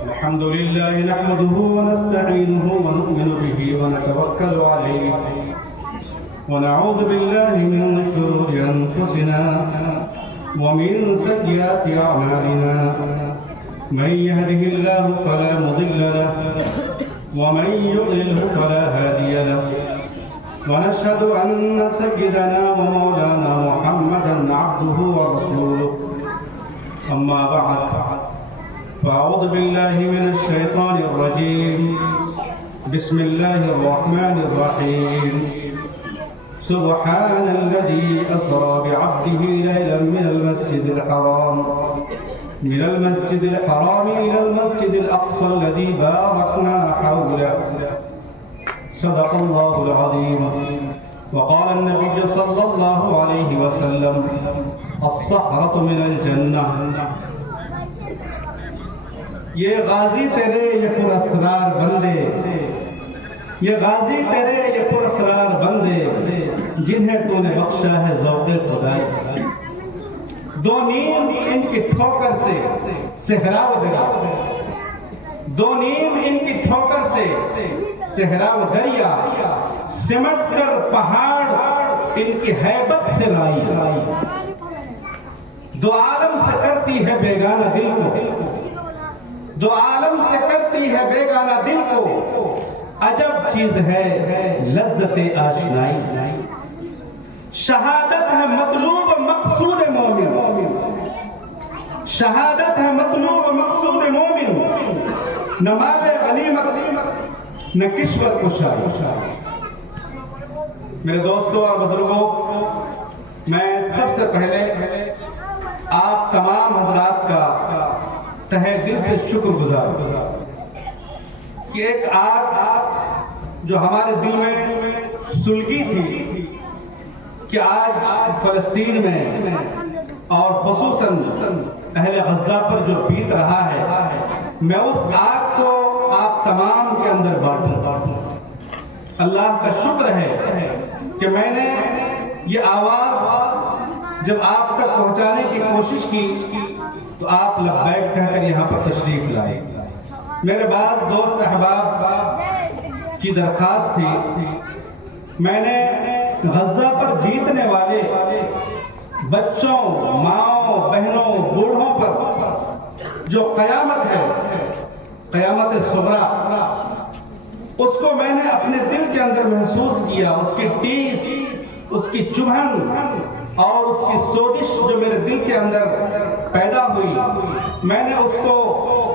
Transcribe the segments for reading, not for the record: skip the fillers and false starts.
الحمد لله نحمده ونستعينه ونؤمن به ونتوكل عليه ونعوذ بالله من شرور أنفسنا ومن سيئات أعمالنا من يهده الله فلا مضل له ومن يضلله فلا هادي له ونشهد أن سيدنا ومولانا محمدا عبده ورسوله أما بعد فأعوذ بالله من الشيطان الرجيم بسم الله الرحمن الرحيم سبحان الذي أسرى بعبده ليلا من المسجد الحرام إلى المسجد الأقصى الذي باركنا حوله صدق الله العظيم وقال النبي صلى الله عليه وسلم الصحرة من الجنة یہ غازی تیرے یہ پراسرار بندے یہ غازی تیرے یہ پراسرار بندے جنہیں تو نے بخشا ہے ذوق خدائی دو نیم ان کی ٹھوکر سے صحرا و دریا دو نیم ان کی ٹھوکر سے صحرا و دریا سمٹ کر پہاڑ ان کی ہیبت سے لائی دو عالم سے کرتی ہے بیگانہ دل کو دو عالم سے کرتی ہے بیگانہ دل کو عجب چیز ہے لذت آشنائی شہادت ہے مطلوب مقصود مومن شہادت ہے مطلوب مقصود مومن نہ مال غنیمت نہ کشور کشائی میرے دوستوں اور بزرگوں میں سب سے پہلے آپ تمام حضرات کا تہہ دل سے شکر گزار کہ ایک آگ جو ہمارے دل میں سلگی تھی کہ آج فلسطین میں اور خصوصاً اہل غزہ پر جو بیت رہا ہے میں اس آگ کو آپ تمام کے اندر بانٹوں اللہ کا شکر ہے کہ میں نے یہ آواز جب آپ تک پہنچانے کی کوشش کی تو آپ لبیک کہہ کر یہاں پر تشریف لائے میرے بعض دوست احباب کی درخواست تھی میں نے غزہ پر بیتنے والے بچوں ماؤں بہنوں بوڑھوں پر جو قیامت ہے قیامت صغریٰ اس کو میں نے اپنے دل کے اندر محسوس کیا اس کی ٹیس اس کی چبھن اور اس کی سوزش جو میرے دل کے اندر پیدا ہوئی میں نے اس کو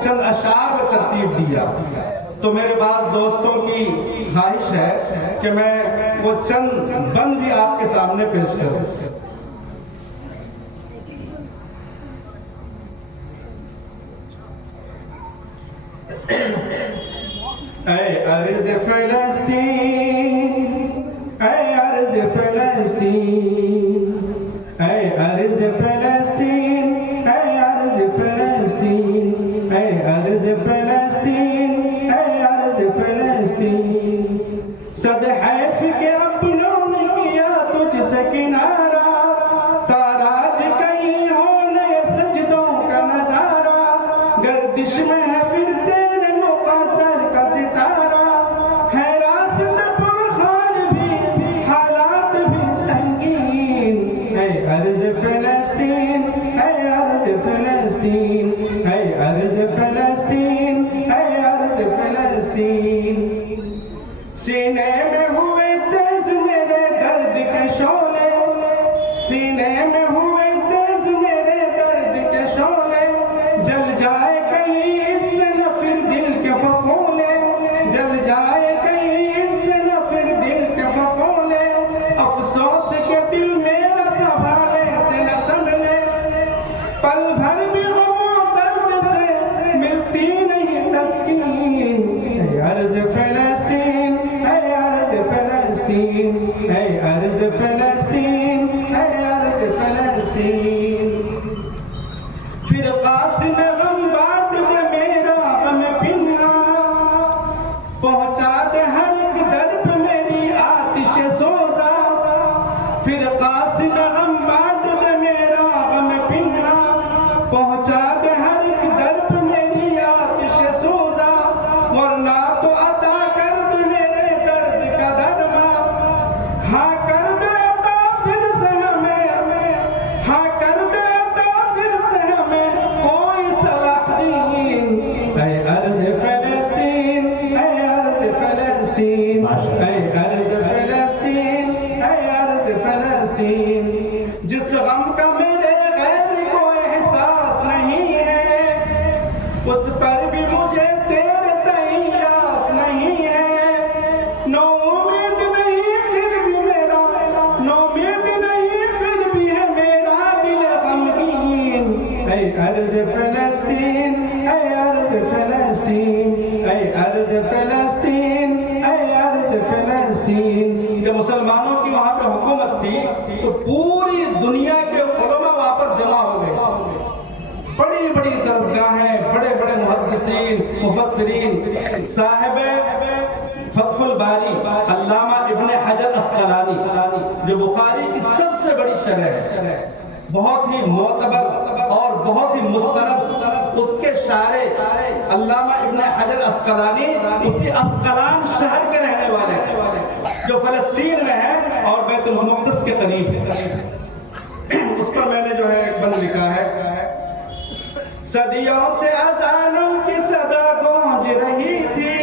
چند اشعار میں ترتیب دیا تو میرے بعض دوستوں کی خواہش ہے کہ میں وہ چند بند بھی آپ کے سامنے پیش کروں اے ارض فلسطین اے ارض فلسطین اے ارض فلسطین اے ارض فلسطین اے ارض فلسطین اے ارض فلسطین صد حیف کے اپنوں نے کیا تجھ سے کنارہ تاراج کہیں ہونے سجدوں کا نظارہ گردش میں ہے پھر تیرے مقدر کا ستارہ ہے راستہ پر خال بھی حالات بھی سنگین اے ارض فلسطین اے ارض فلسطین اے ارض فلسطین اے ارض فلسطین سینے میں ہوئے تیز میرے درد کے شعلے سینے میں ہوئے تیز میرے درد کے شعلے جل جائے کہیں اس سے نہ پھر دل کے پھپھولے جل جائے کہیں اس سے نہ پھر دل کے پھپھولے افسوس کے دل میرا سنبھالے سے نہ سنبھلے پل بھر بھی غم و درد سے ملتی نہیں تسکین اے ارض فلسطین اے ارض فلسطین اے ارض فلسطین اے ارض فلسطین پھر قاسم غم محدثین مفسرین صاحب فتح الباری علامہ ابن حجر اسقلانی جو بخاری کی سب سے بڑی شرح ہے، بہت ہی معتبر اور بہت ہی مستند، اس کے شارح علامہ ابن حجر اسقلانی اسی اسقلان شہر کے رہنے والے ہیں جو فلسطین میں ہے اور بیت المقدس کے قریب ہے۔ اس پر میں نے جو ہے ایک بند لکھا ہے، صدیوں سے اذانوں کی صدا گونج رہی تھی،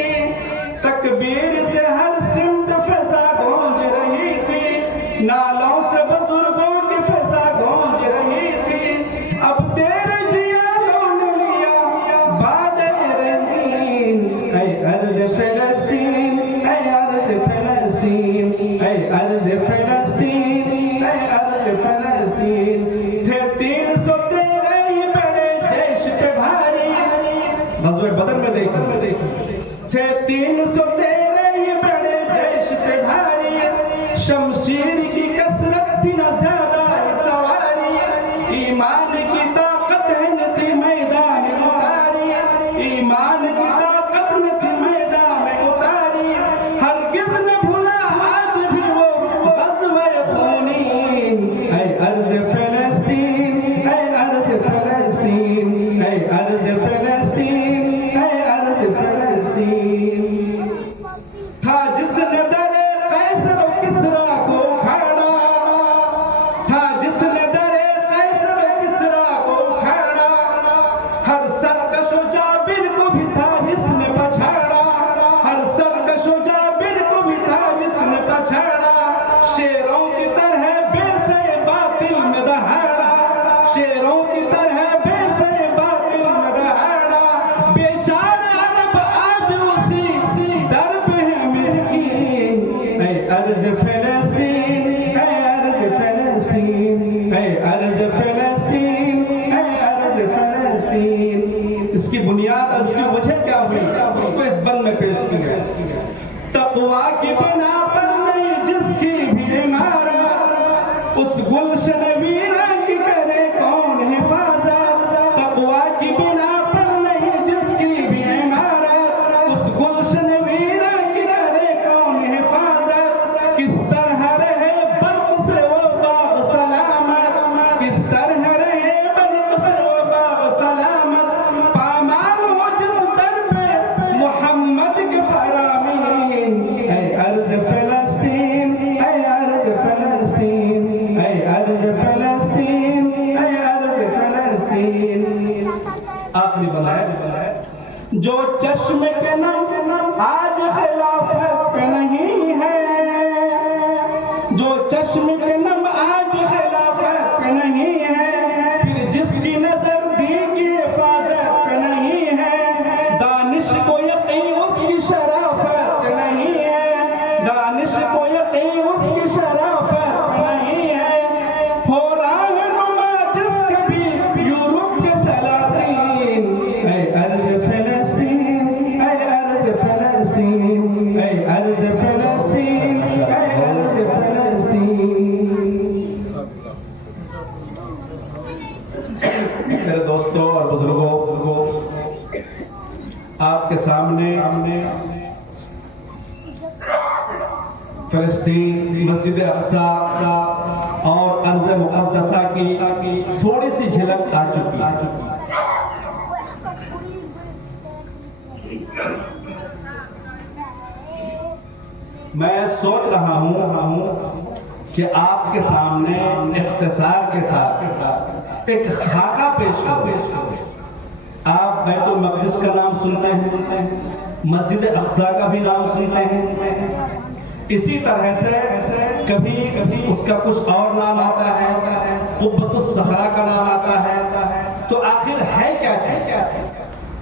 تکبیر سے ہر سمت فضا گونج رہی تھی، نالوں سے بزرگوں کی فضا گونج رہی تھی، اب تیرے جیالوں نے لیا باد رنگین، اے ارض فلسطین، اے ارض فلسطین، اے ارض فلسطین، اے ارض فلسطین، تھے 313 ہی بڑے جیش پہ بھاری، غزوہ بدر میں دیکھیں، تھے 313 ہی بڑے جیش پہ بھاری، شمشیر کی کثرت تھی نہ زیادہ سواری، ایمان کی طاقت ہے نہ تھی میدان اتاری، ایمان کی طاقت نہ تھی میدان اتاری، ہرگز نہ بھولا آج بھی وہ غزوہ خونین، اے ارض فلسطین، اے ارض فلسطین، اے ارض فلسطین، اے ارض فلسطین، تھا جس نے در قیصر و کسریٰ کو کھاڑا، تھا جس نے در قیصر و کسریٰ کو کھاڑا، ہر سرکش و جابر کو بھی تھا جس نے پچھاڑا، ہر سرکش و جابر کو بھی تھا جس نے پچھاڑا، شیروں کی طرح بے سے باطل میں دہاڑا، شیروں کی طرح بے سے باطل میں دہاڑا، بیچارہ عرب آج اسی درب ہے مسکین، اے ارض فلسطین، اے ارض فلسطین، اے ارض فلسطین، اے ارض فلسطین۔ اس کی بنیاد اور اس کی وجہ کیا ہوئی، اس کو اس بند میں پیش کیا ہے، تقویٰ کی بنا پر نہیں جس کی بھی عمارت، اس گلشن ویران کی کرے کون حفاظت، تقویٰ کی بنا پر نہیں جس کی بھی عمارت، اس گلشن ویران کی کرے کون حفاظت، کس طرح رہے برق سے وہ باغ سلامت، کس طرح رہے برق سے وہ باغ سلامت، پامال ہو جس در پہ محمد کے فرامین، اے ارض فلسطین، اے ارض فلسطین، اے ارض فلسطین، اے ارض فلسطین۔ آخری بند ہے، جو چشم کے نم آج خلافت پہ نہیں ہے، جو چشم کے نم آج خلافت پہ نہیں ہے، پھر جس کی نظر دی کی حفاظت پہ نہیں ہے، دانش کو یقین اس کی شرافت پہ نہیں ہے، دانش کو یقین اس کی شرافت پہ نہیں ہے، ہو رہنما جس کے بھی یورپ کے سلاطین، اے ارض فلسطین، اے ارض فلسطین، اے ارض فلسطین، اے ارض فلسطین۔ میرے دوستوں اور بزرگوں، آپ کے سامنے فلسطین، مسجد اقصی اور ارض مقدسہ کی تھوڑی سی جھلک آ چکی ہے۔ میں سوچ رہا ہوں کہ آپ کے سامنے اختصار کے ساتھ ایک خاکہ پیش کروں۔ آپ بیت المقدس کا نام سنتے ہیں، مسجد اقصی کا بھی نام سنتے ہیں، اسی طرح سے کبھی اس کا کچھ اور نام آتا ہے، قبۃ الصخرہ کا نام آتا ہے، تو آخر ہے کیا چیز؟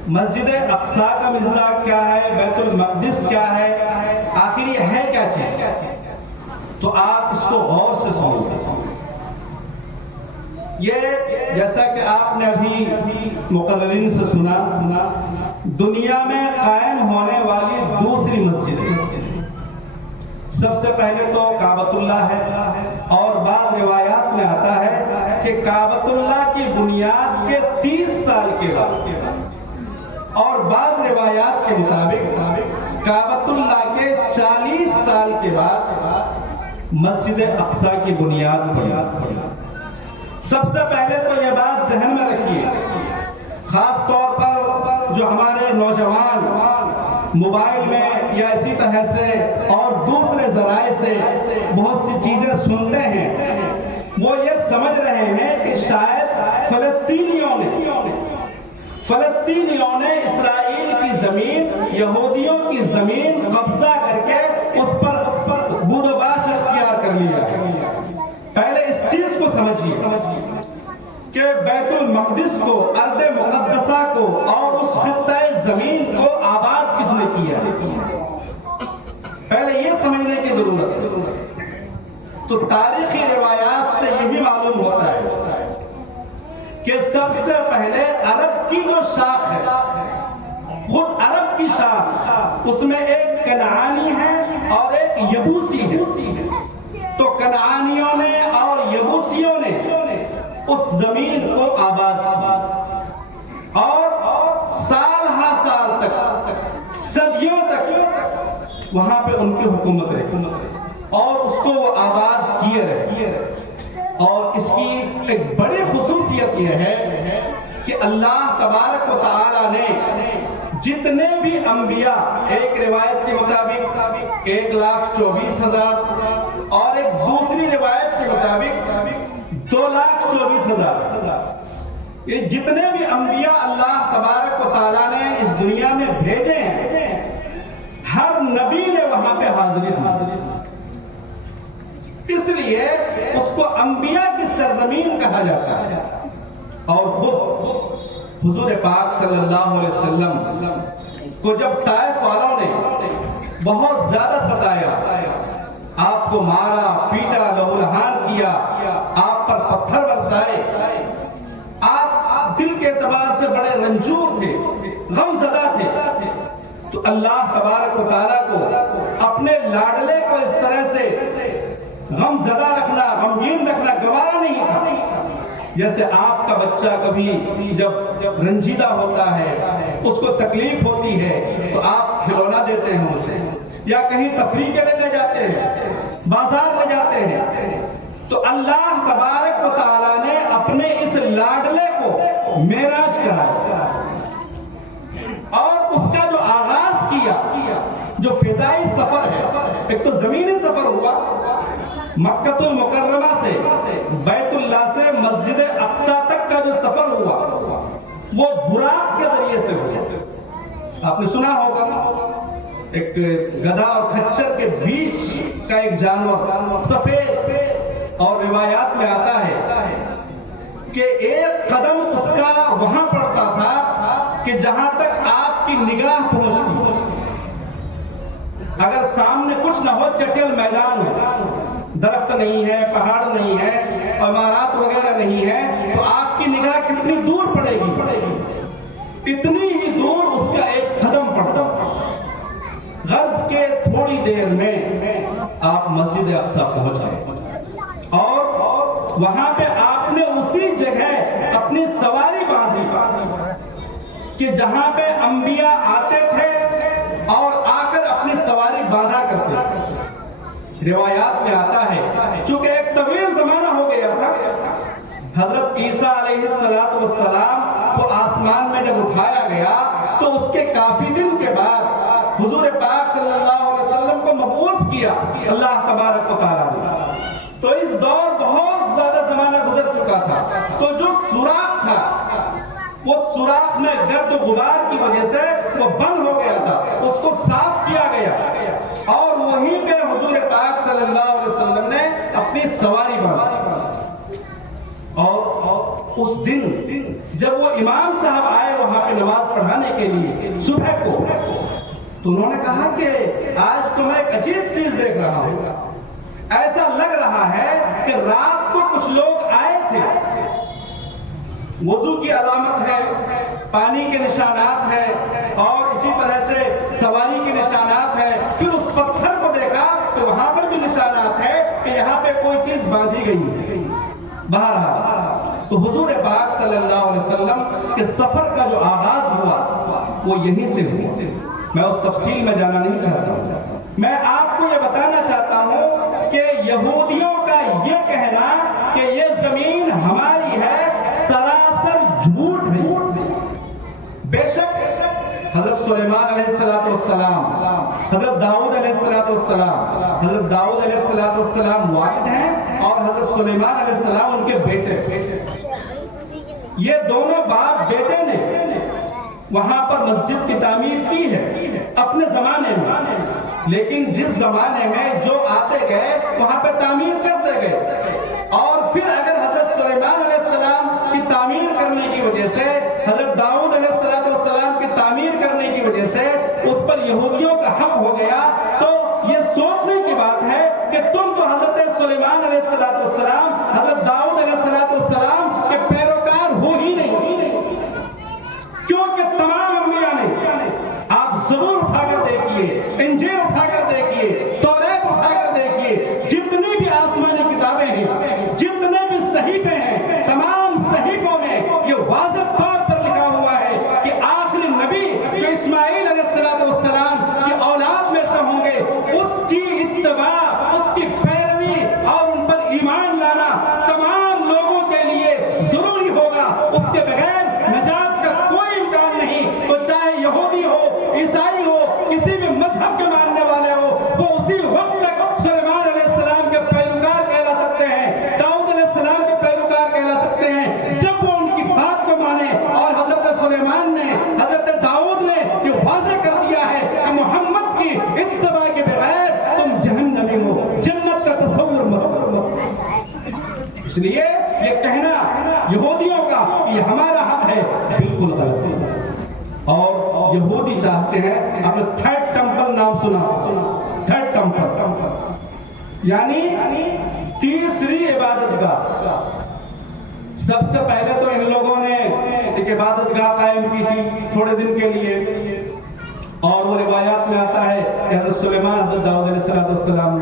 مسجد اقصی کا مصداق کیا ہے، بیت المقدس کیا ہے، آخر یہ ہے کیا چیز؟ تو آپ اس کو غور سے سنیں۔ یہ جیسا کہ آپ نے ابھی مقررین سے سنا، دنیا میں قائم ہونے والی دوسری مسجد ہے۔ سب سے پہلے تو کعبۃ اللہ ہے، اور بعض روایات میں آتا ہے کہ کعبۃ اللہ کی بنیاد کے 30 سال کے بعد، اور بعض روایات کے مطابق کعبۃ اللہ کے 40 سال کے بعد مسجد اقصی کی بنیاد پڑی۔ سب سے پہلے تو یہ بات ذہن میں رکھیے، خاص طور پر جو ہمارے نوجوان موبائل میں یا اسی طرح سے اور دوسرے ذرائع سے بہت سی چیزیں سنتے ہیں، وہ یہ سمجھ رہے ہیں کہ شاید فلسطینیوں نے اسرائیل کی زمین، یہودیوں کی زمین قبضہ کر کے اس پر بود و باش اختیار کر لیا۔ پہلے اس چیز کو سمجھیے کہ بیت المقدس کو، ارض مقدسہ کو اور اس خطہ زمین کو آباد کس نے کیا، پہلے یہ سمجھنے کی ضرورت ہے۔ تو تاریخی روایات سے یہی معلوم ہوتا ہے کہ سب سے پہلے عرب کی جو شاخ ہے، خود عرب کی شاخ، اس میں ایک کنعانی ہے اور ایک یبوسی ہے۔ تو کنعانیوں نے اور یبوسیوں نے اس زمین کو آباد کیا اور سال ہا سال تک، صدیوں تک وہاں پہ ان کی حکومت رہی اور اس کو وہ آباد کیے رہے۔ اور اس کی ایک بڑی خصوصیت یہ ہے کہ اللہ تبارک و تعالی نے جتنے بھی انبیاء، ایک روایت کے مطابق 1,24,000 اور ایک دوسری روایت کے مطابق 2,24,000، یہ جتنے بھی انبیاء اللہ تبارک و تعالی نے اس دنیا میں بھیجے ہیں، ہر نبی نے وہاں پہ حاضری دی۔ اس لیے اس کو انبیاء کی سرزمین کہا جاتا ہے۔ اور خود حضور پاک صلی اللہ علیہ وسلم کو جب طائف والوں نے بہت زیادہ ستایا، آپ کو مارا پیٹا، لہو لہان کیا، آپ پر پتھر برسائے، آپ دل کے اعتبار سے بڑے رنجور تھے، غم زدہ تھے، تو اللہ تبارک و تعالیٰ کو اپنے لاڈلے کو اس طرح سے غم زدہ رکھنا، غمگین رکھنا گوارا نہیں تھا۔ جیسے آپ کا بچہ کبھی جب رنجیدہ ہوتا ہے، اس کو تکلیف ہوتی ہے تو آپ کھلونا دیتے ہیں اسے، یا کہیں تفریح کے لیے لے جاتے ہیں، بازار لے جاتے ہیں، تو اللہ تبارک و تعالیٰ نے اپنے اس لاڈلے کو معراج کرایا اور اس کا جو آغاز کیا، جو فضائی سفر ہے، ایک تو زمینی سفر ہوا مکہ المکرمہ سے، بیت اللہ سے مسجد اقصی تک کا جو سفر ہوا وہ براق کے ذریعے سے ہوا۔ آپ نے سنا ہوگا ایک گدھا اور کھچر کے بیچ کا ایک جانور سفید، اور روایات میں آتا ہے کہ ایک قدم اس کا وہاں پڑتا تھا کہ جہاں تک آپ کی نگاہ پہنچتی، اگر سامنے کچھ نہ ہو، چٹل میدان ہو، درخت نہیں ہے، پہاڑ نہیں ہے، عمارات وغیرہ نہیں ہے، تو آپ کی نگاہ کتنی دور پڑے گی؟ اتنی ہی دور اس کا ایک قدم پڑتا تھا۔ غرض کے تھوڑی دیر میں آپ مسجد اقصی پہنچ گئے اور وہاں پہ آپ نے اسی جگہ اپنی سواری باندھی کہ جہاں پہ انبیاء آتے تھے اور آ کر اپنی سواری باندھا کرتے تھے۔ روایات میں آتا ہے چونکہ ایک طویل زمانہ ہو گیا تھا، حضرت عیسیٰ علیہ السلام کو آسمان میں جب اٹھایا گیا تو اس کے کافی دن کے بعد حضور پاک صلی اللہ علیہ وسلم کو مبعوث کیا اللہ تبارک و تعالیٰ نے، تو اس دور بہت زیادہ زمانہ گزر چکا تھا، تو جو سوراخ تھا وہ سوراخ میں گرد و غبار کی وجہ سے وہ بند ہو گیا تھا، اس کو صاف کیا گیا اور وہیں پہ حضور پاک صلی اللہ علیہ وسلم نے اپنی سواری باندھی۔ اور اس دن جب وہ امام صاحب آئے وہاں پہ نماز پڑھانے کے لیے صبح کو، تو انہوں نے کہا کہ آج تو میں ایک عجیب چیز دیکھ رہا ہوں، ایسا لگ رہا ہے کہ رات کو کچھ لوگ آئے تھے، وضو کی علامت ہے، پانی کے نشانات ہیں اور اسی طرح سے سواری کے نشانات ہیں، پھر اس پتھر کو دیکھا تو وہاں پر بھی نشانات ہے کہ یہاں پہ کوئی چیز باندھی گئی ہے۔ بہرحال تو حضور پاک صلی اللہ علیہ وسلم کے سفر کا جو آغاز ہوا وہ یہیں سے ہوئی. میں اس تفصیل میں جانا نہیں چاہتا ہوں. میں آپ کو یہ بتانا چاہتا ہوں کہ یہودیوں کا یہ کہنا کہ یہ زمین ہماری ہے سراسر جھوٹ ہے. بے شک حضرت سلیمان علیہ السلام، حضرت داؤد علیہ السلام، حضرت داؤد علیہ السلام والد ہیں اور حضرت سلیمان علیہ السلام ان کے بیٹے. یہ دونوں باپ بیٹے نے وہاں پر مسجد کی تعمیر کی ہے اپنے زمانے میں، لیکن جس زمانے میں جو آتے گئے وہاں پہ تعمیر کرتے گئے. اور پھر اگر حضرت سلیمان علیہ السلام کی تعمیر کرنے کی وجہ سے، حضرت داؤد علیہ السلام کی تعمیر کرنے کی وجہ سے اس پر یہودیوں کا حق ہو گیا، تو یہ سوچنے کی بات ہے کہ تم تو حضرت سلیمان علیہ السلام، حضرت داؤد علیہ السلام کے پیروکار ہو ہی نہیں، کیونکہ تمام انبیاء نے، آپ زبور اٹھا کر دیکھیے، انجیل اٹھا کر دیکھیے، توریت اٹھا کر دیکھیے، جتنی بھی آسمانی کتابیں ہیں، جتنے بھی صحیفے ہیں، تمام صحیفوں میں یہ واضح طور پر لکھا ہوا ہے کہ آخری نبی جو اسماعیل علیہ السلام کی اولاد میں سے ہوں گے، اس کی اتباع، اس کی پیروی اور ان پر ایمان لانا تمام لوگوں کے لیے ضروری ہوگا. اس کے بغیر نجات کا کوئی امکان نہیں. تو چاہے یہودی ہو، عیسائی ہو، کسی بھی مذہب کے ماننے والے ہو، وہ اسی وقت تک سلیمان علیہ السلام کے پیروکار کہلا سکتے ہیں، داؤد علیہ السلام کے پیروکار کہلا سکتے ہیں، جب وہ ان کی بات کو مانے. اور حضرت سلیمان نے، حضرت داؤد نے یہ واضح کر دیا ہے کہ محمد کی اتباع کے بغیر تم جہنمی ہو، جنت کا تصور مت کرو. اس لیے یہ کہنا یہودیوں کا یہ ہمارا حق ہے بالکل غلط ہے. اور یہودی چاہتے ہیں، آپ نے تھرڈ ٹیمپل نام سنا؟ تھرڈ ٹیمپل یعنی تیسری عبادت گاہ. سب سے پہلے تو ان لوگوں نے ایک عبادت گاہ قائم کی تھی تھوڑے دن کے لیے، اور وہ روایات میں آتا ہے کہ حضرت سلیمان، حضرت داؤد علیہ السلام.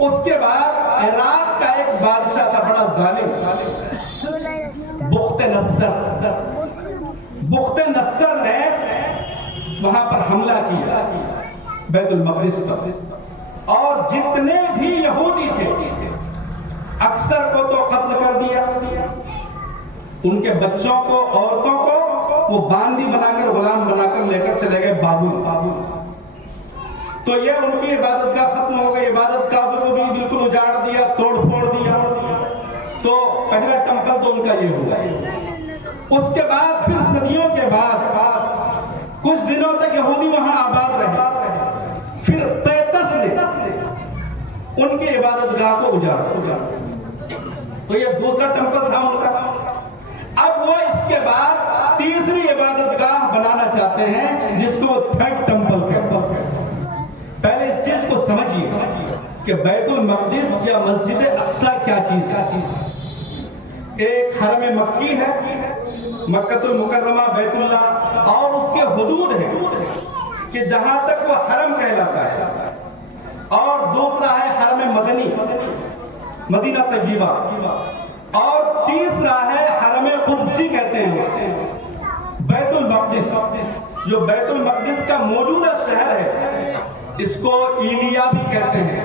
اس کے بعد عراق کا ایک بادشاہ تھا بڑا ظالم، بخت نصر نے وہاں پر حملہ کیا بیت المقدس پر، اور جتنے بھی یہودی تھے اکثر کو تو قتل کر دیا، ان کے بچوں کو، عورتوں کو وہ باندی بنا کر، غلام بنا کر لے کر چلے گئے بابل. تو یہ ان کی عبادت گاہ ختم ہو گئی، عبادت گاہ کو بھی بالکل اجاڑ دیا، توڑ پھوڑ دیا. تو پہلا ٹیمپل تو ان کا یہ ہوا. اس کے بعد پھر صدیوں کے بعد کچھ دنوں تک یہودی وہاں آباد رہے، پھر تیتس نے ان کی عبادت گاہ کو اجاڑا. تو یہ دوسرا ٹیمپل تھا ان کا. اب وہ اس کے بعد تیسری عبادت گاہ بنانا چاہتے ہیں جس کو تھرڈ ٹیمپل کہتے ہیں. پہلے اس چیز کو سمجھیے کہ بیت المقدس یا مسجد اقصی کیا چیز ہے. ایک حرم مکی ہے، مکۃ المکرمہ، بیت اللہ، اور اس کے حدود ہیں کہ جہاں تک وہ حرم کہلاتا ہے. اور دوسرا ہے حرم مدنی، مدینہ طیبہ، اور تیسرا ہے حرم قدسی کہتے ہیں بیت المقدس. جو بیت المقدس کا موجودہ شہر ہے اس کو ایلیا بھی کہتے ہیں.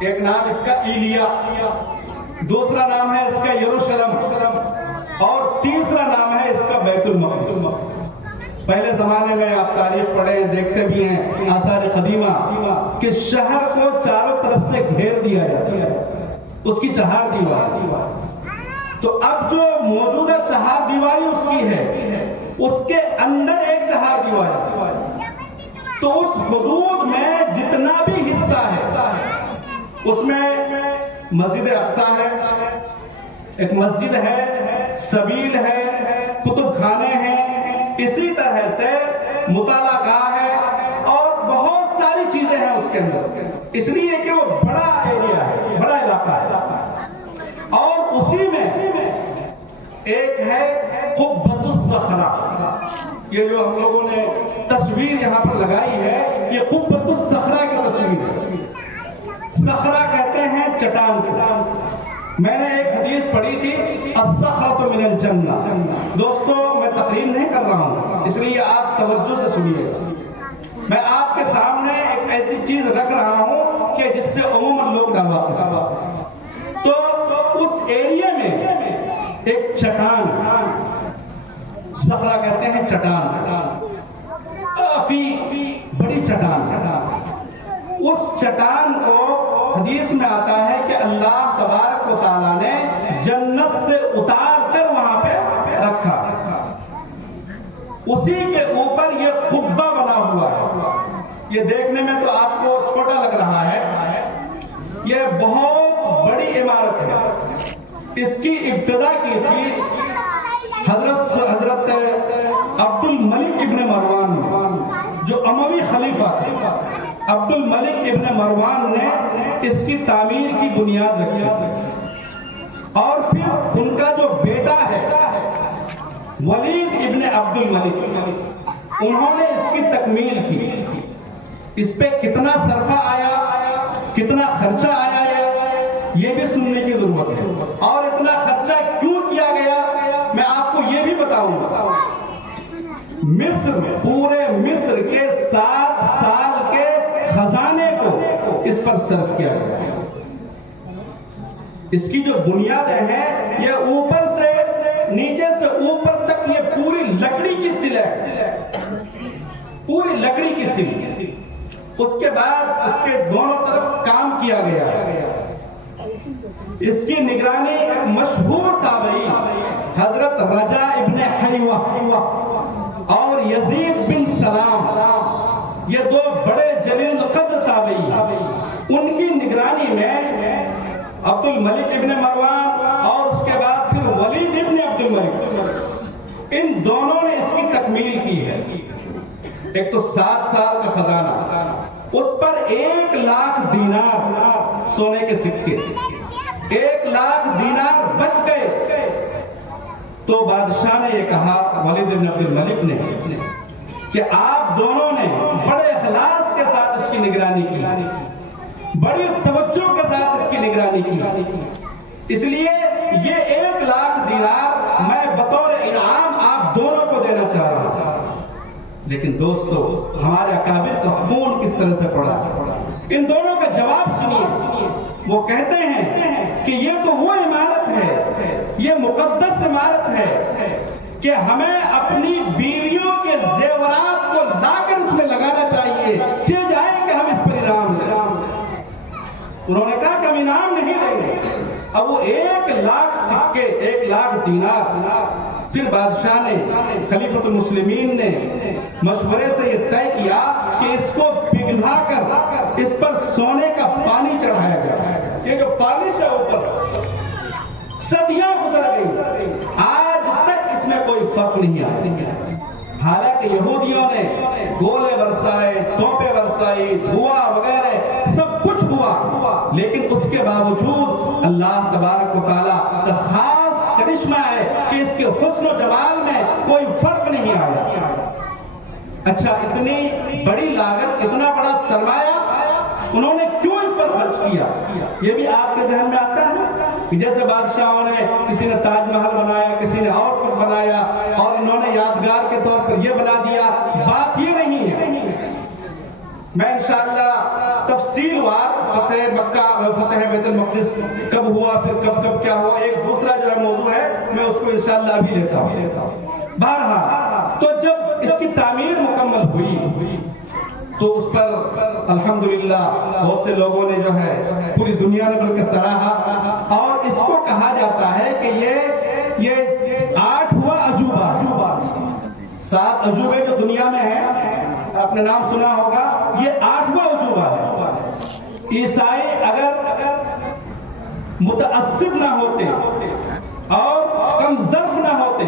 ایک نام اس کا ایلیا، دوسرا نام ہے اس کا یروشلم، اور تیسرا نام ہے اس کا بیت المقدس. پہلے زمانے میں آپ تاریخ پڑھیں، دیکھتے بھی ہیں آثار قدیمہ کہ شہر کو چاروں طرف سے گھیر دیا جاتا ہے، اس کی چہار دیوار. تو اب جو موجودہ چہار دیواری اس کی ہے، اس کے اندر ایک چہار دیوار ہے. تو اس حدود میں جتنا بھی حصہ ہے اس میں مسجد اقصی ہے، ایک مسجد ہے، سبیل ہے، کتب خانے ہیں، اسی طرح سے مطالعہ گاہ ہے، اور بہت ساری چیزیں ہیں اس کے اندر. اس لیے کہ وہ بڑا ایریا ہے، بڑا علاقہ ہے. اور اسی میں ایک ہے قبۃ الصخرہ. یہ جو ہم لوگوں نے تصویر یہاں پر لگائی ہے، یہ قبۃ الصخرہ کی تصویر ہے. صخرہ کہتے ہیں چٹان کو. میں نے ایک حدیث پڑھی تھی، الصخرۃ من الجنہ. دوستو میں تقریر نہیں کر رہا ہوں، اس لیے آپ بات توجہ سے سنیے گا. میں آپ کے سامنے ایک ایسی چیز رکھ رہا ہوں کہ جس سے عموماً لوگ ناواقف ہیں. تو اس ایریا میں ایک چٹان، صخرہ کہتے ہیں چٹان، کافی بڑی چٹان. اس چٹان کو حدیث میں آتا ہے کہ اللہ تبارک و تعالیٰ نے جنت سے اتار کر وہاں پہ رکھا. اسی کے اوپر یہ قبہ بنا ہوا ہے. یہ دیکھنے میں تو آپ کو چھوٹا لگ رہا ہے، یہ بہت بڑی عمارت ہے. اس کی ابتدا کی تھی حضرت عبد الملک ابن مروان نے، جو اموی خلیفہ تھے. عبد الملک ابن مروان نے اس کی تعمیر کی بنیاد رکھی، اور پھر ان کا جو بیٹا ہے ولید ابن عبد الملک، انہوں نے اس کی تکمیل کی. اس پہ کتنا صرفہ آیا، کتنا خرچہ آیا یہ بھی سننے کی ضرورت ہے. اور اتنا خرچہ کیوں کیا گیا میں آپ کو یہ بھی بتاؤں گا. مصر، پورے مصر کے 7 سال کے خزانے کو اس پر صرف کیا گیا. اس کی جو بنیادیں ہیں یہ اوپر سے نیچے سے اوپر تک یہ پوری لکڑی کی سل ہے، پوری لکڑی کی سل. اس کے بعد اس کے دونوں طرف کام کیا گیا. اس کی نگرانی مشہور تابعی حضرت رجا ابن حیوہ اور یزید بن سلام، یہ 2 بڑے جلیل قدر تابعی، ان کی نگرانی میں عبد الملک ابن مروان اور اس کے بعد پھر ولید ابن عبد الملک، ان دونوں نے اس کی تکمیل کی ہے. ایک تو 7 سال کا خزانہ، اس پر 1 لاکھ دینار سونے کے سکے، 1 لاکھ دینار بچ گئے. تو بادشاہ نے یہ کہا ولید بن عبد الملک نے کہ آپ دونوں نے بڑے اخلاص کے ساتھ اس کی نگرانی کی، بڑی توجہ کے ساتھ اس کی نگرانی کی، اس لیے یہ 1 لاکھ دینار میں بطور انعام آپ دونوں کو دینا چاہ رہا ہوں. لیکن دوستو، ہمارے اکابر کا خون کس طرح سے پڑا. ان دونوں کا جواب سنیے. وہ کہتے ہیں کہ یہ تو وہ عمارت ہے، یہ مقدس عمارت ہے کہ ہمیں اپنی بیویوں کے زیورات کو لا کر اس میں لگانا چاہیے، چل جائے کہ ہم اس پر انعام لیں. انہوں نے کہا کہ ہم انعام نہیں لیں گے. اب وہ 1 لاکھ سکے، 1 لاکھ دینار. پھر بادشاہ نے، خلیفۃ المسلمین نے مشورے سے یہ طے کیا کہ اس کو پگھلا کر اس پر سونے کا پانی چڑھایا جائے. یہ جو پالش ہے اوپر، صدیاں گزر گئی، آج تک اس میں کوئی فرق نہیں آیا. حالانکہ یہودیوں نے گولے برسائے، توپے برسائی، دھواں وغیرہ سب کچھ ہوا، لیکن اس کے باوجود اللہ تبارک و تعالیٰ کا خاص کرشمہ ہے کہ اس کے حسن و جمال میں کوئی فرق نہیں آیا. اچھا، اتنی بڑی لاگت، اتنا بڑا سرمایہ انہوں نے کیوں اس پر خرچ کیا؟ یہ بھی آپ کے ذہن میں آتا ہے کہ جیسے بادشاہوں نے، کسی نے تاج محل بنایا، کسی نے اور کچھ بنایا، اور انہوں نے یادگار کے طور پر یہ بنا دیا. بات یہ نہیں ہے. میں انشاءاللہ تفصیل وار فتح مکہ، فتح بیت المقدس کب ہوا، پھر کب کیا ہوا، ایک دوسرا جو موضوع ہے میں اس کو انشاءاللہ ابھی لیتا ہوں. بہرحال تو جب اس کی تعمیر مکمل ہوئی تو اس پر الحمدللہ بہت سے لوگوں نے جو ہے پوری دنیا نے بلکہ سراہا، اور اس کو کہا جاتا ہے کہ یہ 8واں عجوبہ. 7 عجوبے جو دنیا میں ہیں، آپ نے نام سنا ہوگا، یہ 8واں عجوبہ ہے. عیسائی اگر متعصب نہ ہوتے اور کم ظرف نہ ہوتے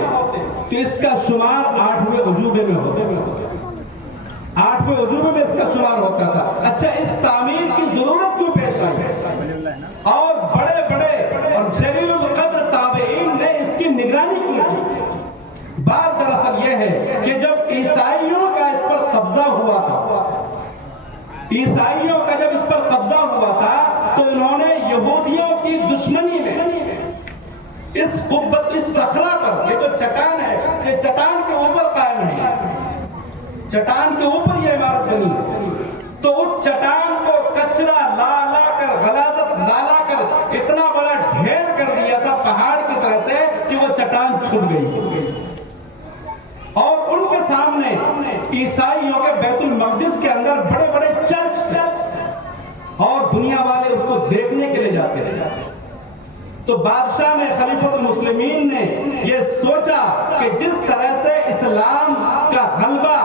تو اس کا شمار 8ویں عجوبے میں ہوتا. 8ویں عجوبے میں اس کا شمار ہوتا تھا. اچھا، اس تعمیر کی ضرورت کیوں پیش آئی؟ اور بڑے بڑے اور جلیل القدر تابعین نے اس کی نگرانی کی. بات دراصل یہ ہے کہ جب عیسائیوں کا اس پر قبضہ ہوا تھا، عیسائیوں کا جب اس پر قبضہ ہوا تھا تو انہوں نے یہودیوں کی دشمنی میں اس قبت، اس صخرہ پر، یہ جو چٹان ہے، یہ چٹان کے اوپر قائم ہے، چٹان کے اوپر یہ عمارت بنی ہے، تو اس چٹان کو کچرا لا لا کر، غلاظت لا لا کر اتنا بڑا ڈھیر کر دیا تھا پہاڑ کی طرح سے کہ وہ چٹان چھپ گئی، اور ان کے سامنے عیسائیوں کے بیت المقدس کے اندر بڑے بڑے چرچ تھے اور دنیا والے اس کو دیکھنے کے لیے جاتے تھے۔ تو بادشاہ نے، خلیفۃ المسلمین نے یہ سوچا کہ جس طرح سے اسلام کا غلبہ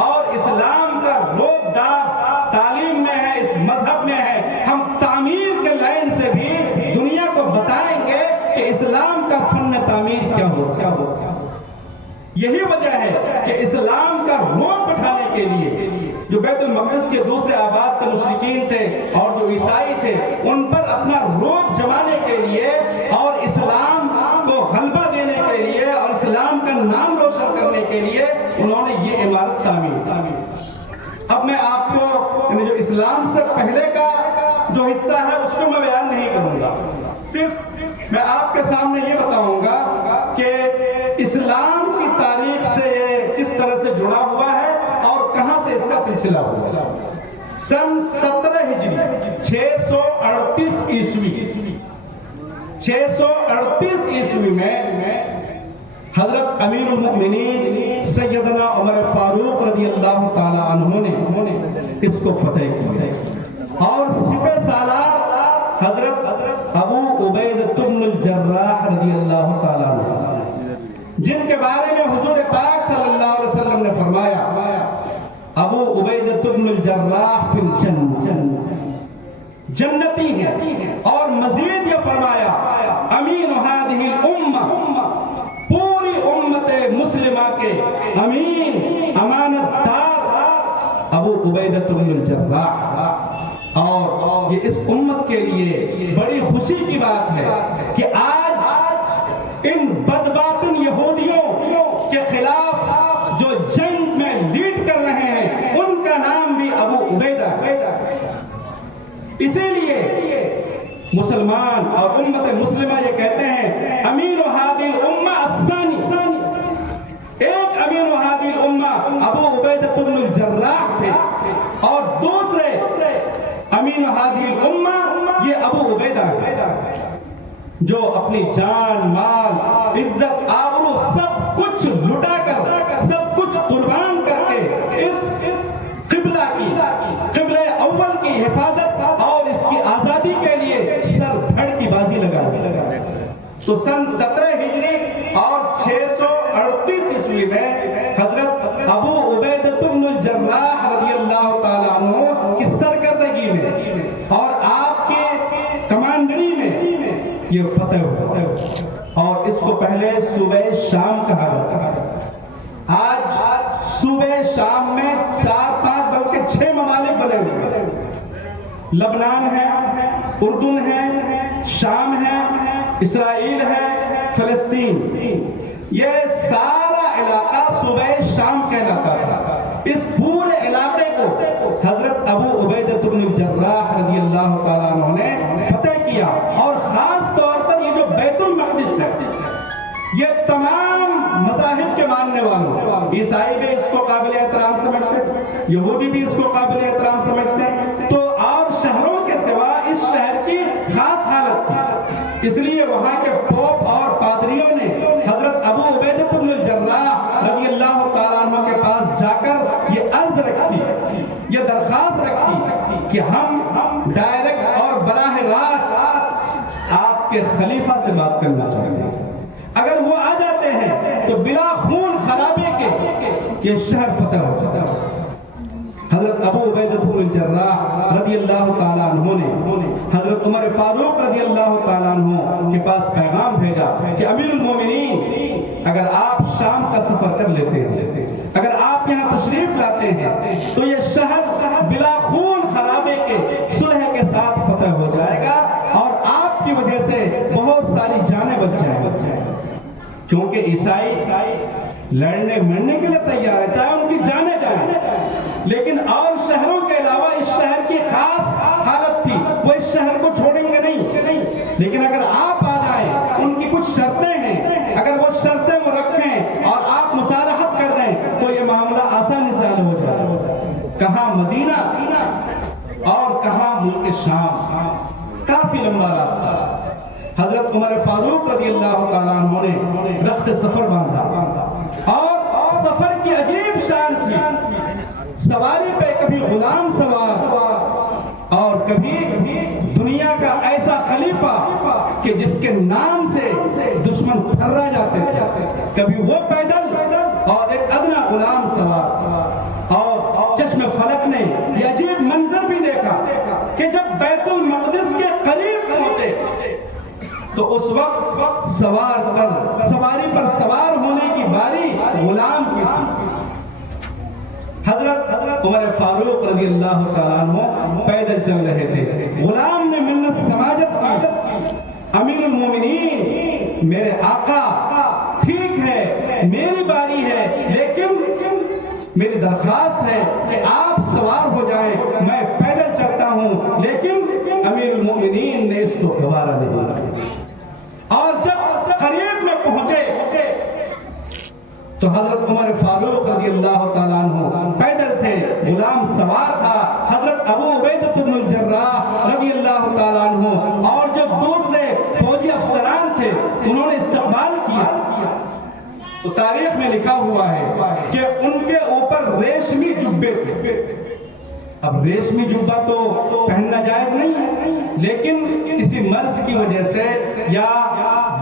اور اسلام کا روب داب تعلیم میں ہے، اس مذہب میں ہے، ہم تعمیر کے لائن سے بھی دنیا کو بتائیں گے کہ اسلام کا فن تعمیر کیا ہو۔ یہی وجہ ہے کہ اسلام کا روب بٹھانے کے لیے جو بیت المقدس کے دوسرے آباد کے مشرکین تھے اور جو عیسائی تھے، ان پر اپنا روب جمانے کے لیے اور اسلام کو غلبہ دینے کے لیے اور اسلام کا نام روشن کرنے کے لیے انہوں نے یہ عمارت تعمیر۔ اب میں آپ کو جو اسلام سے پہلے کا جو حصہ ہے اس کو میں بیان نہیں کروں گا، صرف میں آپ کے سامنے یہ بتاؤں گا کہ اسلام کی تاریخ سے یہ کس طرح سے جڑا ہوا ہے اور کہاں سے اس کا سلسلہ ہوا۔ سن 17 ہجری 638 عیسوی 638 عیسوی میں حضرت امیر المؤمنین سیدنا عمر فاروق رضی اللہ تعالی عنہ نے اس کو فتح کیا، اور سپہ سالار حضرت ابو عبیدہ بن الجراح رضی اللہ تعالی عنہ، جن کے بارے میں حضور پاک صلی اللہ علیہ وسلم نے فرمایا ابو عبیدہ بن الجراح فی الجنہ، جنتی ہے، اور مزید یہ فرمایا امین هذه الامہ، پوری امت مسلمہ کے امین امانت دار ابو عبیدہ بن الجراح۔ اور یہ اس امت کے لیے بڑی خوشی کی بات ہے کہ آج ان بدباطن یہودیوں کے خلاف جو جنگ میں لیڈ کر رہے ہیں ان کا نام بھی ابو عبیدہ ہے۔ اسی لیے مسلمان اور امت مسلمہ یہ کہتے ہیں امیر هذه الامہ الثانی، ایک امیر هذه الامہ ابو عبیدہ بن الجراح تھے اور دوسرے امیر هذه الامہ یہ ابو عبیدہ ہے، جو اپنی جان، مال، عزت، آبرو سب کچھ لٹا کر، سب کچھ قربان کر کے اس قبلہ کی، قبلہ اول کی حفاظت اور اس کی آزادی کے لیے سر دھڑ کی بازی لگا۔ تو سن 17 ہجری اور 638 عیسوی میں حضرت ابو عبیدہ بن الجراح رضی اللہ تعالی عنہ کی سرکردگی میں اور آپ کے کمانڈری میں یہ فتح ہوا، اور اس کو پہلے صوبہ شام کہا جاتا ہے۔ آج صوبہ شام میں 4-5 بلکہ 6 ممالک بنے ہوئے ہیں، لبنان ہے، اردن ہے، شام ہے، اسرائیل ہے، فلسطین، یہ سارا علاقہ صوبہ شام کہلاتا تھا۔ اس پورے علاقے کو حضرت ابو عبیدہ بن الجراح رضی اللہ تعالیٰ عنہ نے فتح کیا، اور خاص طور پر یہ جو بیت المقدس ہے، یہ تمام مذاہب کے ماننے والوں، عیسائی بھی اس کو قابل احترام سمجھتے ہیں، یہودی بھی اس کو قابل احترام سمجھتے ہیں، تو اور شہروں کے سوا اس شہر کی خاص حالت تھی، اس لیے وہاں کے پوپ اور پادریوں نے حضرت ابو عبیدہ بن الجراح رضی اللہ تعالیٰ عنہ کے پاس جا کر یہ عرض رکھی، یہ درخواست رکھی کہ ہم ڈائریکٹ اور براہ راست آپ کے خلیفہ سے بات کرنا چاہتے ہیں، اگر وہ آ جاتے ہیں تو بلا خون خرابے کے یہ شہر فتح ہو جاتا ہے۔ حضرت ابو عبیدہ بن الجراح رضی اللہ تعالیٰ عنہ نے حضرت عمر فاروق رضی اللہ تعالیٰ عنہ کے پاس پیغام بھیجا کہ امیر المومنین، اگر آپ شام کا سفر کر لیتے ہیں، اگر آپ یہاں تشریف لاتے ہیں تو یہ شہر بلا خون خرابے کے صلح کے ساتھ فتح ہو جائے گا، اور آپ کی وجہ سے بہت ساری جانیں بچ جائیں گی، کیونکہ عیسائی لڑنے مرنے کے لیے تیار ہے، چاہے ان کی جانیں جائیں، لیکن اور شہروں کے علاوہ اس شہر کی خاص حالت تھی، وہ اس شہر کو چھوڑیں گے نہیں، لیکن اگر آپ آ جائیں، ان کی کچھ شرطیں ہیں، اگر وہ شرطیں وہ رکھیں اور آپ مصالحت کر دیں تو یہ معاملہ آسانی کہاں مدینہ اور کہاں ملک شام، کافی لمبا راستہ۔ حضرت عمر فاروق رضی اللہ تعالیٰ عنہ نے رخت سفر باندھا اور سفر کی عجیب شان تھی۔ سواری پہ کبھی غلام سوار اور کبھی دنیا کا ایسا خلیفہ کہ جس کے نام سے دشمن تھرا جاتے تھے، کبھی وہ پیدل اور ایک ادنا غلام سوار۔ اور چشم فلک نے یہ عجیب منظر بھی دیکھا کہ جب بیت المقدس کے قریب پہنچے تو اس وقت سواری پر سوار ہونے کی باری غلام کی تھی۔ حضرت عمر فاروق رضی اللہ تعالیٰ عنہ پیدل چل رہے تھے، غلام نے منت سماجت کی، امیر المومنین میرے آقا ٹھیک ہے میری باری ہے، لیکن میری درخواست ہے کہ آپ سوار ہو جائیں، میں پیدل چلتا ہوں۔ لیکن امیر المومنین نے اس کو گوارا نہیں، اور جب قریب میں پہنچے تو حضرت عمر فاروق رضی اللہ تعالیٰ عنہ پیدل تھے، غلام سوار تھا، حضرت ابو عبیدہ بن الجراح رضی اللہ تعالیٰ عنہ اور جو دوسرے فوجی افسران تھے انہوں نے استقبال کیا۔ تو تاریخ میں لکھا ہوا ہے کہ ان کے اوپر ریشمی جبے تھے۔ اب ریشمی جبہ تو پہننا جائز نہیں ہے، لیکن کسی مرض کی وجہ سے یا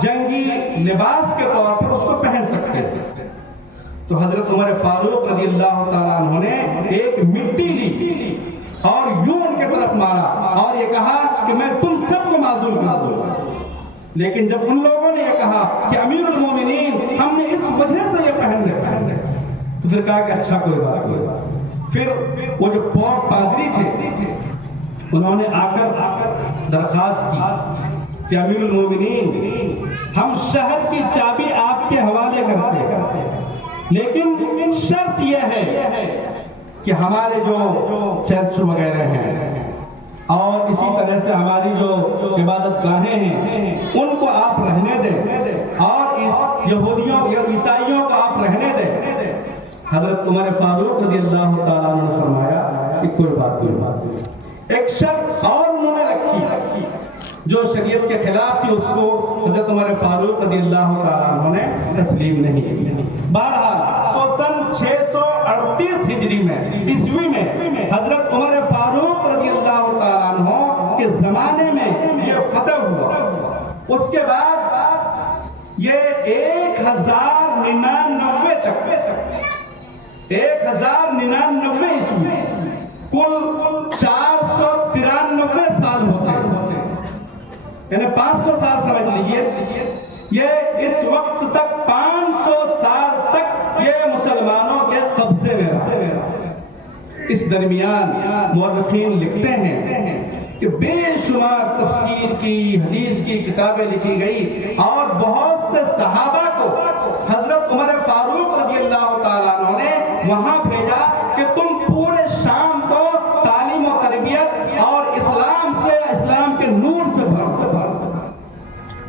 جنگی لباس کے طور پر اس کو پہن سکتے تھے۔ تو حضرت عمر فاروق رضی اللہ تعالیٰ عنہ نے ایک مٹی لی اور یوں ان کے طرف مارا اور یہ کہا کہ میں تم سب کو معذور کر دوں۔ لیکن جب ان لوگوں نے یہ کہا کہ امیر المومنین ہم نے اس وجہ سے یہ پہن لے، تو پھر کہا کہ اچھا کوئی بات نہیں۔ پھر وہ جو پوپ پادری تھے انہوں نے آ کر درخواست کی کہ امیر المومنین ہم شہر کی چابی آپ کے حوالے کرتے ہیں، لیکن شرط یہ ہے کہ ہمارے جو چرچ وغیرہ ہیں اور اسی طرح سے ہماری جو عبادت گاہیں ہیں ان کو آپ رہنے دیں اور اس یہودیوں یا عیسائیوں کو آپ رہنے دیں۔ حضرت عمر فاروق رضی اللہ تعالیٰ نے فرمایا کہ کوئی بات نہیں۔ ایک شرط اور انہوں نے رکھی جو شریعت کے خلاف تھی، اس کو حضرت عمر فاروق رضی اللہ تعالیٰ عنہ نے تسلیم نہیں کی۔ بہرحال تو سن 638 ہجری میں عیسوی میں حضرت عمر فاروق رضی اللہ تعالیٰ عنہ کے زمانے میں یہ فتح ہوا۔ اس کے بعد یہ 1099 تک 1099 عیسوی کل 493 سال ہوتے ہیں، یعنی 500 سال سمجھ لیجئے۔ یہ اس وقت تک 500 سال تک یہ مسلمانوں کے قبضے میں رہا۔ اس درمیان مورخین لکھتے ہیں کہ بے شمار تفسیر کی حدیث کی کتابیں لکھی گئی اور بہت سے صحابہ کو حضرت عمر فاروق رضی اللہ تعالیٰ عنہ نے وہاں بھیجا کہ تم پورے شام کو تعلیم و تربیت اور اسلام سے، اسلام کے نور سے بھر۔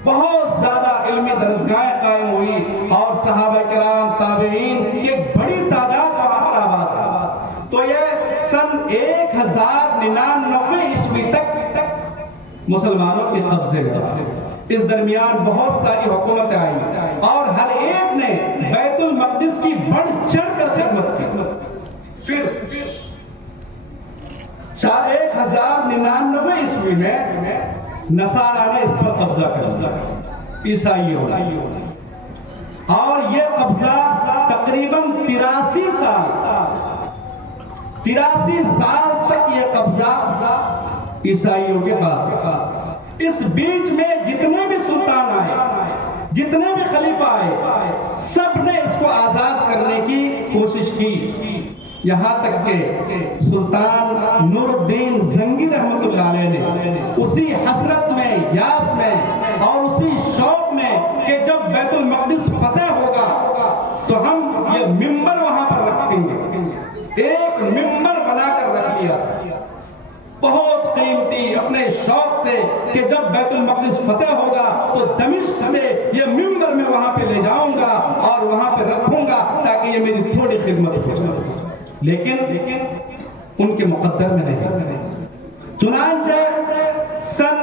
بہت زیادہ علمی درسگاہیں قائم ہوئی اور صحابہ کرام تابعین کی ایک بڑی تعداد وہاں پر آباد ہے۔ تو یہ سن 1099 عیسوی تک مسلمانوں کے قبضے میں رہا۔ اس درمیان بہت ساری حکومتیں آئیں اور ہر ایک نے بیت المقدس کی بڑھ چڑھ کر خدمت کی۔ پھر 1099 عیسوی میں نصارہ نے اس پر قبضہ کر لیا، عیسائیوں نے، اور یہ قبضہ تقریباً 83 سال تک یہ قبضہ عیسائیوں کے پاس تھا۔ اس بیچ میں جتنے بھی سلطان آئے، جتنے بھی خلیفہ آئے، سب نے اس کو آزاد کرنے کی کوشش کی، یہاں تک کہ سلطان نور الدین زنگی رحمت اللہ علیہ نے اسی حسرت میں، یاس میں اور اسی شوق میں کہ جب بیت المقدس فتح ہوگا تو ہم یہ ممبر وہاں پر رکھیں گے، ایک ممبر بنا کر رکھ لیا، بہت قیمتی، اپنے شوق سے کہ جب بیت المقدس فتح ہوگا تو دمشق سے یہ ممبر میں وہاں پہ لے جاؤں گا اور وہاں پہ رکھوں گا تاکہ یہ میری تھوڑی خدمت ہو جائے۔ لیکن ان کے مقدر میں نہیں. چنانچہ سن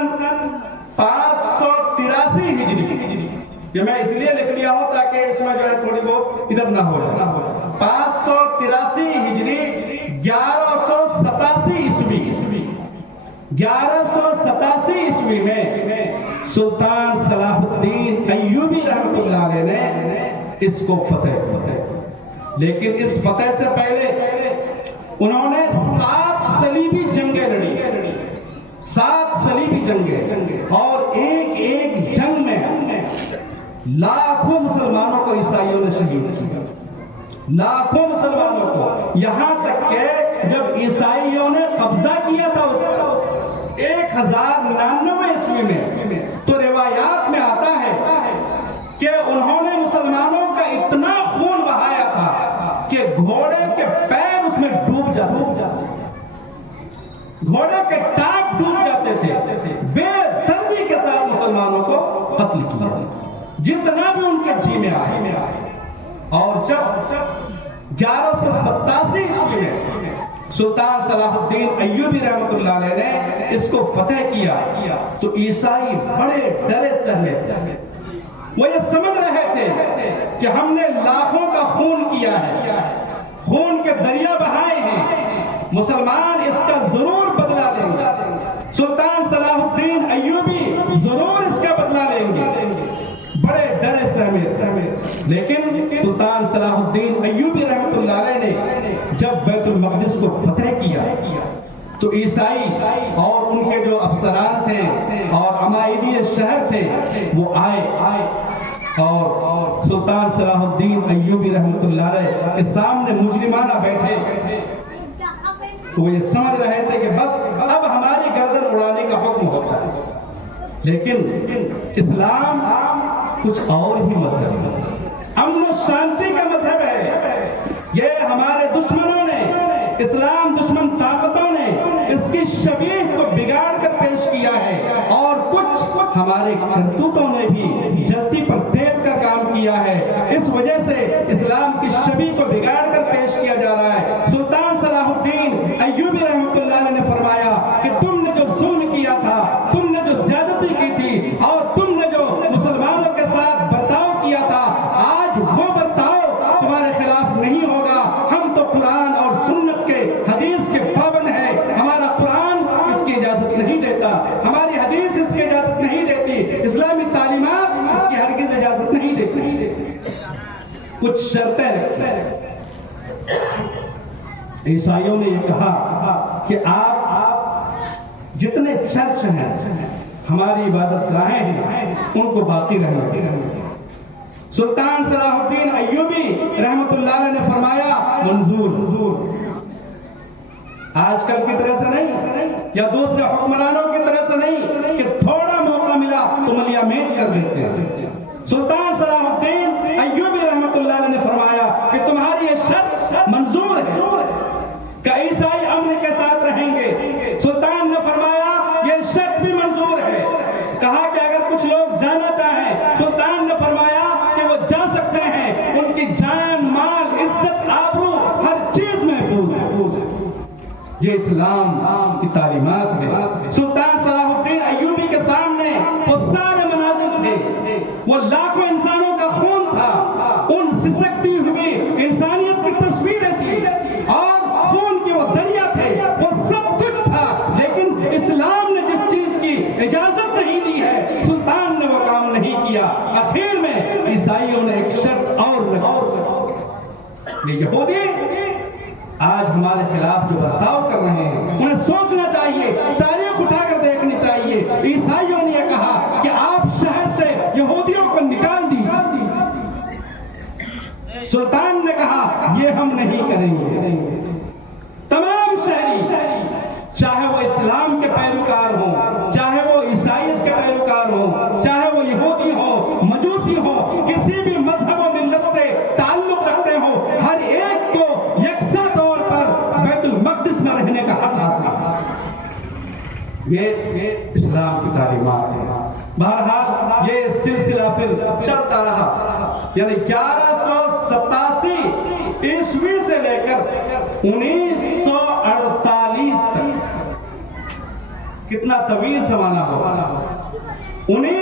583 ہجری، یہ میں اس لیے لکھ لیا ہوں تاکہ اس میں جو ہے تھوڑی بہت ادھر نہ ہو جائے. 583 ہجری 1187 عیسوی 1187 عیسوی میں سلطان صلاح الدین ایوبی رحمۃ اللہ علیہ نے اس کو فتح کیا. لیکن اس فتح سے پہلے انہوں نے 7 صلیبی جنگیں لڑی، 7 صلیبی جنگیں، اور ایک ایک جنگ میں لاکھوں مسلمانوں کو عیسائیوں نے شہید کیا، لاکھوں مسلمانوں کو. یہاں تک کہ جب عیسائیوں نے قبضہ کیا تھا اس پر 1099 عیسوی میں، تو روایات میں آتا ہے کہ انہوں نے مسلمانوں کا اتنا خون بہایا تھا کہ گھوڑے کے پیر اس میں ڈوب جاتے، گھوڑے کے ٹانگ ڈوب جاتے تھے. بے دردی کے ساتھ مسلمانوں کو قتل کیا جتنا بھی ان کے جی میں آئے. اور جب 1187 عیسوی میں سلطان صلاح الدین ایوبی رحمۃ اللہ علیہ نے اس کو فتح کیا تو عیسائی بڑے ڈرے سہمے تھے. وہ یہ سمجھ رہے تھے کہ ہم نے لاکھوں کا خون کیا ہے، خون کے دریا بہائے ہیں، مسلمان اس کا ضرور بدلہ لیں گے، سلطان صلاح الدین ایوبی ضرور اس کا بدلہ لیں گے. بڑے ڈرے سہمے. لیکن سلطان صلاح الدین ایوبی رحمۃ اللہ علیہ نے جب بیت المقدس کو فتح کیا تو عیسائی اور ان کے جو افسران تھے اور عمائدی شہر تھے وہ آئے اور سلطان صلاح الدین ایوبی رحمۃ اللہ علیہ کے سامنے مجرمانہ بیٹھے. تو وہ یہ سمجھ رہے تھے کہ بس اب ہماری گردن اڑانے کا حکم ہوتا ہے. لیکن اسلام کچھ اور ہی مذہب ہے، امن و شانتی کا مذہب ہے. یہ ہمارے دشمنوں نے، اسلام دشمن طاقتوں نے اس کی شبیہ کو بگاڑ کر پیش کیا ہے، اور کچھ ہمارے کرتوتوں نے بھی جلدی پر دیکھ کر کام کیا ہے. اس وجہ سے اسلام کی شبیہ کو بگاڑ کر پیش کیا جا رہا ہے. سلطان صلاح الدین ایوبی رحمۃ اللہ علیہ نے فرمایا کہ تم نے جو ظلم کیا تھا، تم نے جو زیادتی کی تھی، اور تم نے جو مسلمانوں کے ساتھ برتاؤ کیا تھا، آج وہ برتاؤ تمہارے خلاف نہیں ہوگا. ہم تو قرآن اور سنت کے حدیث کے پابند ہیں. ہمارا قرآن اس کی اجازت نہیں دیتا، ہماری حدیث اس کی اجازت نہیں دیتی، اسلامی تعلیمات اس کی ہرگز اجازت نہیں دیتی. کچھ شرطیں رکھی. عیسائیوں نے یہ کہا کہ آپ جتنے چرچ ہیں، ہماری عبادت گاہیں ہیں، ان کو باقی رہنا. سلطان صلاح الدین ایوبی رحمۃ اللہ علیہ نے فرمایا منظور. آج کل کی طرح سے نہیں یا دوسرے حکمرانوں کی طرح سے نہیں کہ تھوڑا موقع ملا تو ملیا میٹ کر دیتے ہیں. سلطان صلاح الدین ایوبی رحمۃ اللہ علیہ نے فرمایا کہ تمہاری یہ شرط منظور ہے کہ عیسائی امن کے ساتھ رہیں گے. سلطان نے فرمایا یہ شرط بھی منظور ہے. کہا کہ اگر کچھ لوگ جانا چاہیں، سلطان نے فرمایا کہ وہ جا سکتے ہیں، ان کی جان، مال، عزت، آبرو، ہر چیز محفوظ ہے. یہ اسلام کی تعلیمات ہے. سلطان صلاح الدین ایوبی کے سامنے وہ سارے مناظر تھے، وہ لاکھوں انسانوں کا خون تھا، ان سسکتی ہوئی انسانیت کی تصویریں تھی، اور خون کے وہ دریا تھے، وہ سب کچھ تھا. لیکن اسلام نے جس چیز کی اجازت نہیں دی ہے، سلطان نے وہ کام نہیں کیا. آخر میں عیسائیوں نے ایک شرط اور رکھی. یہ یہودی آج ہمارے خلاف جو برتاؤ کر رہے ہیں انہیں سوچنا چاہیے، تاریخ اٹھا کر دیکھنی چاہیے. عیسائیوں نے یہ کہا کہ آپ شہر سے یہودیوں کو نکال دیجیے. سلطان نے کہا یہ ہم نہیں کریں گے. تمام شہری، چاہے وہ اسلام کے پیروکار ہوں، چاہے وہ عیسائیت کے پیروکار ہوں، چاہے وہ یہودی ہو، مجوسی ہو، کسی بھی مذہب و ملت سے تعلق رکھتے ہو، ہر ایک کو یکساں طور پر بیت المقدس میں رہنے کا حق حاصل ہے. یہ اسلام کی تعلیمات ہے. بہرحال یہ سلسلہ پھر چلتا رہا، یعنی 1187 عیسوی سے لے کر 1948 کتنا طویل زمانہ ہو، انہیں